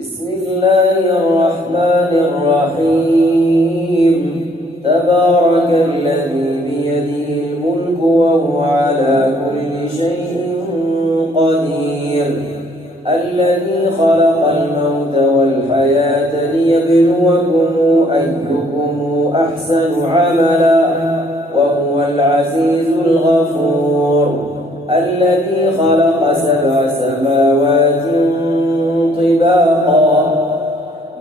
بسم الله الرحمن الرحيم. تبارك الذي بيده الملك وهو على كل شيء قدير. الذي خلق الموت والحياة ليبلوكم أيكم أحسن عملا وهو العزيز الغفور. الذي خلق 7 سماوات طباقا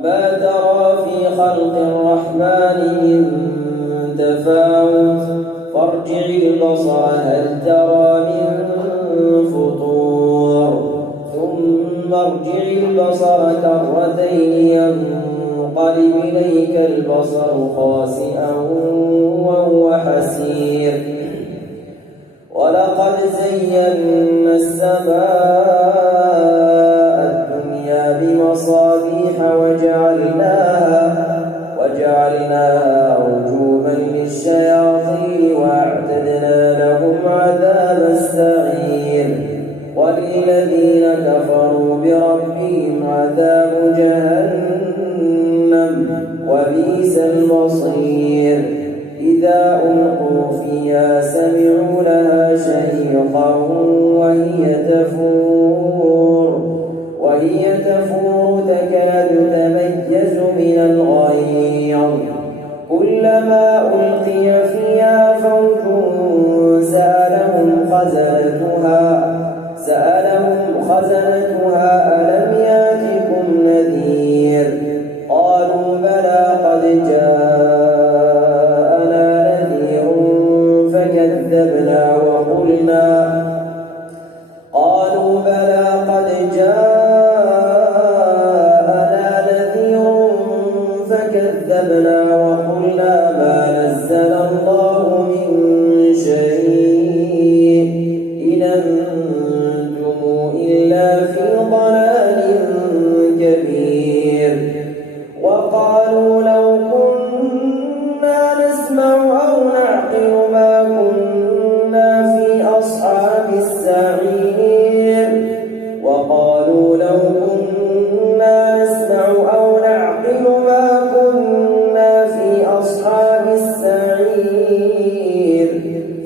ما ترى في خلق الرحمن من تفاوت فارجع البصر هل ترى من فطور ثم ارجع البصر كرتين ينقلب إليك البصر خاسئا وهو حسير. ولقد زينا السماء الدنيا بمصابيح وجعلناها رجوما للشياطين وأعتدنا لهم عذاب السعير. وللذين كفروا بربهم عذاب جهنم وبئس المصير. إذا ألقوا فيها سمعوا لها شهيقا وهي تفور تكاد تميز من الغيظ. كلما ألقي فيها فوج سألهم خزنتها ألم يأتكم نذير؟ قالوا بلى قد جاءنا نذير فكذبنا وقلنا ما نزل الله من شيء إن أنتم إلا في ضلال كبير. وقالوا لو كنا نسمع أو نعقل ما كنا في أصحاب السعير.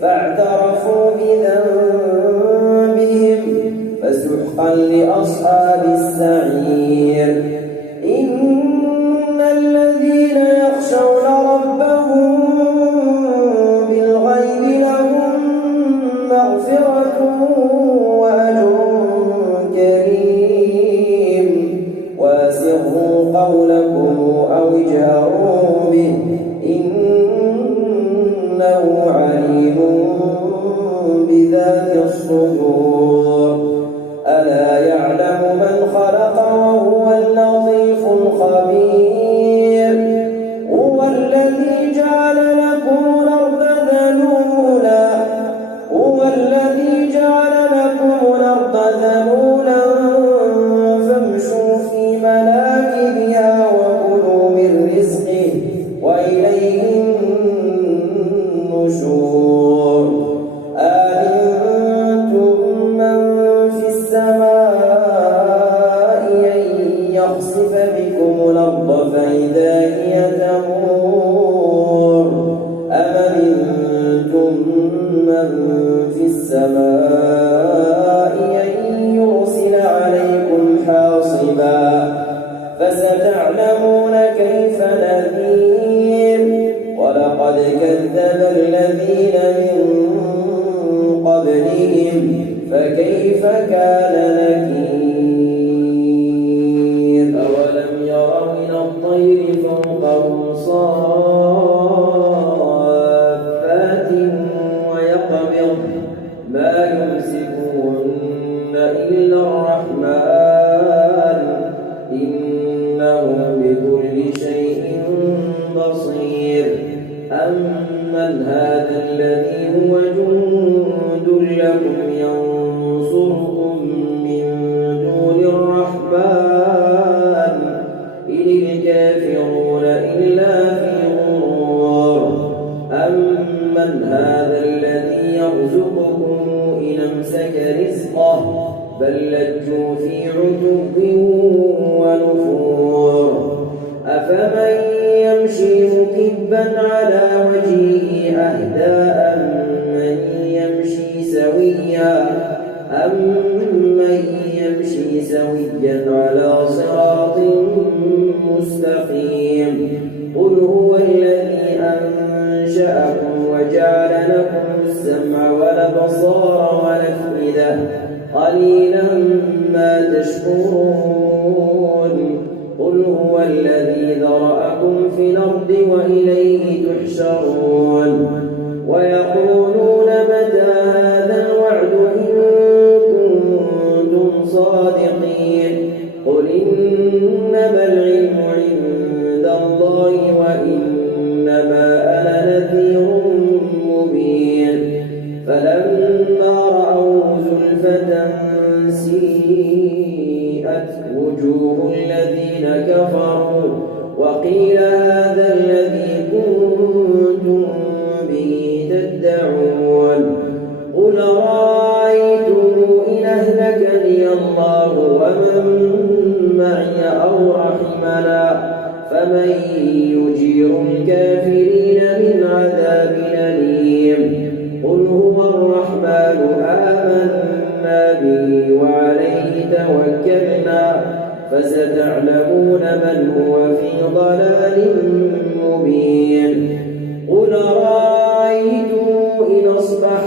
فاعترفوا بذنبهم فسحقا لأصحاب السعير. إن الذين يخشون ربهم بالغيب لهم مغفرة وأجر كريم. وأسروا قولكم أو اجهروا به إنه عليم بذات الصدور. ألا يعلم من خلق وهو اللطيف الخبير. هو الذي جعل لكم الأرض ذلولا فامشوا في مناكبها وكلوا من رزقه وإليه النشور. أأمنتم من في السماء أن يخسف بكم الأرض فإذا هي تمور أم أمنتم من في السماء أن يرسل عليكم حاصبا فستعلمون كيف نذير. ولقد كذب الذين من قبلهم فكيف كان نكير. أولم يروا إلى الطير فوقهم صافات ويقبضن ما يمسكهن إلا الرحمن إنه بكل شيء بصير. أمن هذا الذي هو جند لكم ينصركم من دون الرحمن إن الكافرون إلا في غرور. أمن هذا الذي يرزقكم إن أمسك رزقه بل لجوا في عتب ونفور. على صراط مستقيم. قل هو الذي أنشأكم وجعل لكم السمع والأبصار والأفئدة قليلا ما تشكرون. قل هو الذي ذرأكم في الأرض وإليه تحشرون. ويقولون متى هذا الوعد إن كنتم صادقين. قل إنما العلم عند الله وإنما أنا نذير مبين. فلما رأوا زلفة سيئت وجوه الذين كفروا وقيل هذا الذي كنتم به تدعون. قل رأيتم إن أهلكني الله ومن معي أو رحمنا فمن يجير الكافرين من عذاب أليم. قل هو الرحمن آمنا به وعليه توكلنا فستعلمون من هو في ضلال مبين. قل رأيتم إن أصبح